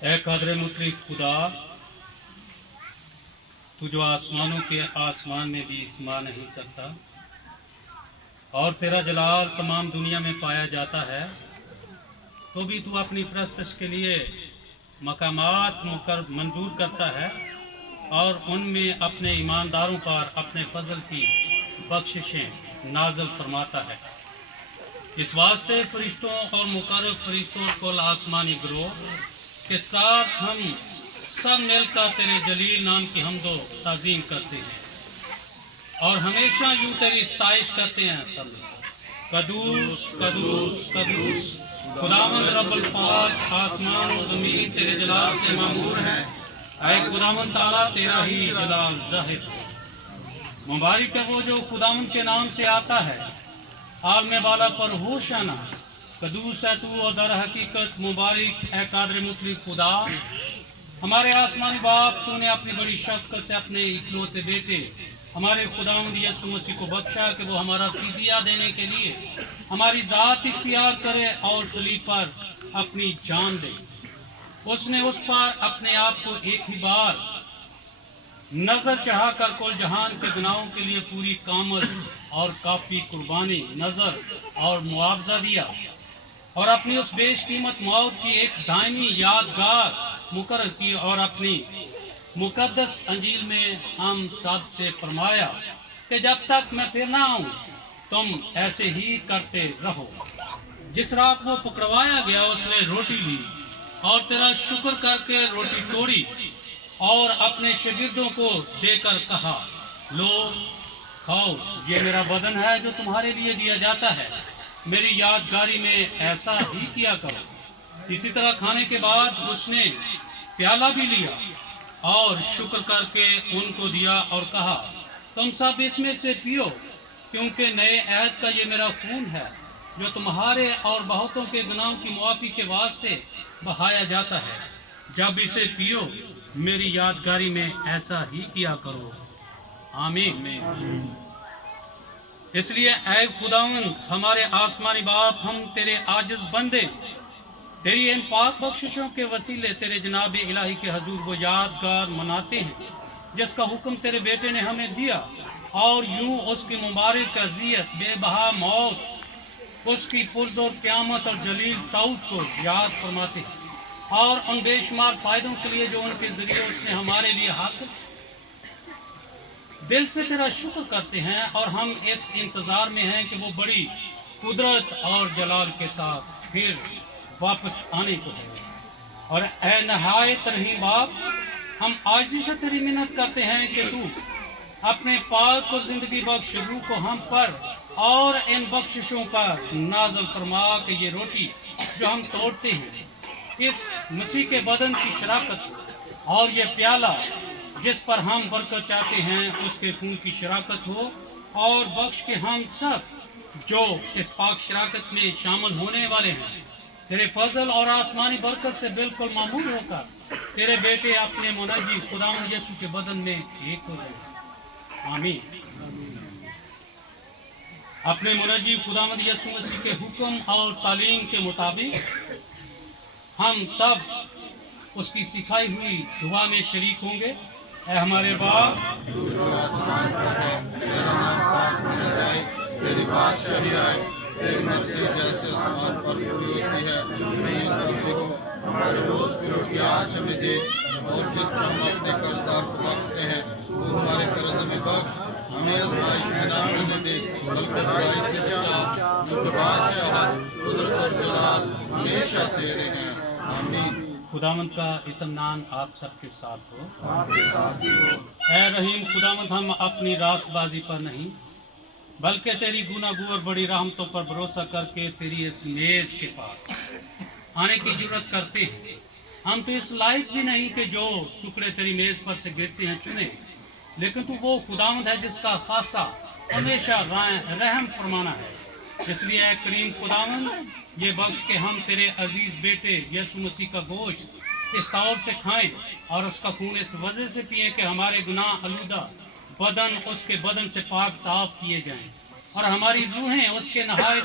اے قادر مطلق خدا، تو جو آسمانوں کے آسمان میں بھی سما نہیں سکتا اور تیرا جلال تمام دنیا میں پایا جاتا ہے، تو بھی تو اپنی پرستش کے لیے مقامات منظور کرتا ہے اور ان میں اپنے ایمانداروں پر اپنے فضل کی بخششیں نازل فرماتا ہے۔ اس واسطے فرشتوں اور مقرب فرشتوں کو آسمانی گروہ کے ساتھ ہم سب مل کر تیرے جلیل نام کی حمد و تعظیم کرتے ہیں اور ہمیشہ یوں تیری ستائش کرتے ہیں سب قدوس قدوس قدوس خداوند رب الفاظ، آسمان و زمین تیرے جلال سے معمور ہے۔ اے خداوند تعالیٰ، تیرا ہی جلال ظاہر ہے۔ مبارک ہے وہ جو خداوند کے نام سے آتا ہے، عالم بالا پر ہوشانہ۔ قدوس ہے تو اور در حقیقت مبارک اے قادر مطلق خدا، ہمارے آسمانی باپ، تو نے اپنی بڑی شفقت سے اپنے اکلوتے بیٹے ہمارے خداوند یسوع مسیح کو بخشا کہ وہ ہمارا فدیہ دینے کے لیے ہماری ذات اختیار کرے اور صلیب پر اپنی جان دے۔ اس نے اس پر اپنے آپ کو ایک ہی بار نظر چڑھا کر کل جہان کے گناہوں کے لیے پوری کامل اور کافی قربانی، نظر اور معاوضہ دیا اور اپنی اس بیش قیمت موت کی ایک دائمی یادگار مقرر کی اور اپنی مقدس انجیل میں ہم سب سے فرمایا کہ جب تک میں پھر نہ آؤں تم ایسے ہی کرتے رہو۔ جس رات وہ پکڑوایا گیا اس نے روٹی لی اور تیرا شکر کر کے روٹی توڑی اور اپنے شاگردوں کو دے کر کہا، لو کھاؤ، یہ میرا بدن ہے جو تمہارے لیے دیا جاتا ہے، میری یادگاری میں ایسا ہی کیا کرو۔ اسی طرح کھانے کے بعد اس نے پیالہ بھی لیا اور شکر کر کے ان کو دیا اور کہا، تم سب اس میں سے پیو، کیونکہ نئے عہد کا یہ میرا خون ہے جو تمہارے اور بہتوں کے گناہوں کی معافی کے واسطے بہایا جاتا ہے۔ جب اسے پیو میری یادگاری میں ایسا ہی کیا کرو۔ آمین۔ اس لیے اے خداوند ہمارے آسمانی باپ، ہم تیرے عاجز بندے تیری ان پاک بخششوں کے وسیلے تیرے جناب الہی کے حضور وہ یادگار مناتے ہیں جس کا حکم تیرے بیٹے نے ہمیں دیا، اور یوں اس کی مبارک اذیت، بے بہا موت، اس کی پرزور قیامت اور جلیل صعود کو یاد فرماتے ہیں اور ان بے شمار فائدوں کے لیے جو ان کے ذریعے اس نے ہمارے لیے حاصل دل سے تیرا شکر کرتے ہیں، اور ہم اس انتظار میں ہیں کہ وہ بڑی قدرت اور جلال کے ساتھ پھر واپس آنے کو ہے۔ اور اے نہایت رحیم باپ، ہم عاجزی سے تیری منت کرتے ہیں کہ تو اپنے پاک و زندگی بخش روح کو ہم پر اور ان بخششوں پر نازل فرما کہ یہ روٹی جو ہم توڑتے ہیں اس مسیح کے بدن کی شراکت اور یہ پیالہ جس پر ہم برکت چاہتے ہیں اس کے خون کی شراکت ہو، اور بخش کے ہم سب جو اس پاک شراکت میں شامل ہونے والے ہیں تیرے فضل اور آسمانی برکت سے بالکل معمول ہو کر تیرے بیٹے اپنے منجی خداوند یسوع کے بدن میں ایک ہو جائے۔ آمین۔ اپنے منجی خداوند یسوع مسیح کے حکم اور تعلیم کے مطابق ہم سب اس کی سکھائی ہوئی دعا میں شریک ہوں گے۔ اے ہمارے باپ تو جو آسمان پر ہے، تیرا نام پاک ہونا جائے، تیری بادشاہی آئے، تیری مرضی جیسے آسمان پر پوری ہوتی ہے زمین پر بھی ہو۔ ہمارے روز کی روٹی آج ہمیں دے، اور جس پر ہم اپنے قرضدار کو بخشتے ہیں وہ ہمارے قرض میں بخش، ہمیں آزمائش میں نہ آنے دے بلکہ برائی سے بچا، کیونکہ بادشاہت، قدرت اور جلال ہمیشہ تیرے ہیں۔ آمین۔ خداوند کا اطمینان آپ سب کے ساتھ ہو۔ آپ کے ساتھ بھی ہو۔ اے رحیم خداوند، ہم اپنی راست بازی پر نہیں بلکہ تیری گناہ اور بڑی رحمتوں پر بھروسہ کر کے تیری اس میز کے پاس آنے کی جرت کرتے ہیں۔ ہم تو اس لائق بھی نہیں کہ جو ٹکڑے تیری میز پر سے گرتے ہیں چنے، لیکن تو وہ خداوند ہے جس کا خاصہ ہمیشہ رحم فرمانا ہے۔ اس لیے اے کریم خداوند، یہ بخش کہ ہم تیرے عزیز بیٹے یسوع مسیح کا گوشت اس طور سے کھائیں اور اس کا خون اس وجہ سے پئیں کہ ہمارے گناہ آلودہ بدن اس کے بدن سے پاک صاف کیے جائیں، اور ہماری روحیں اس کے نہایت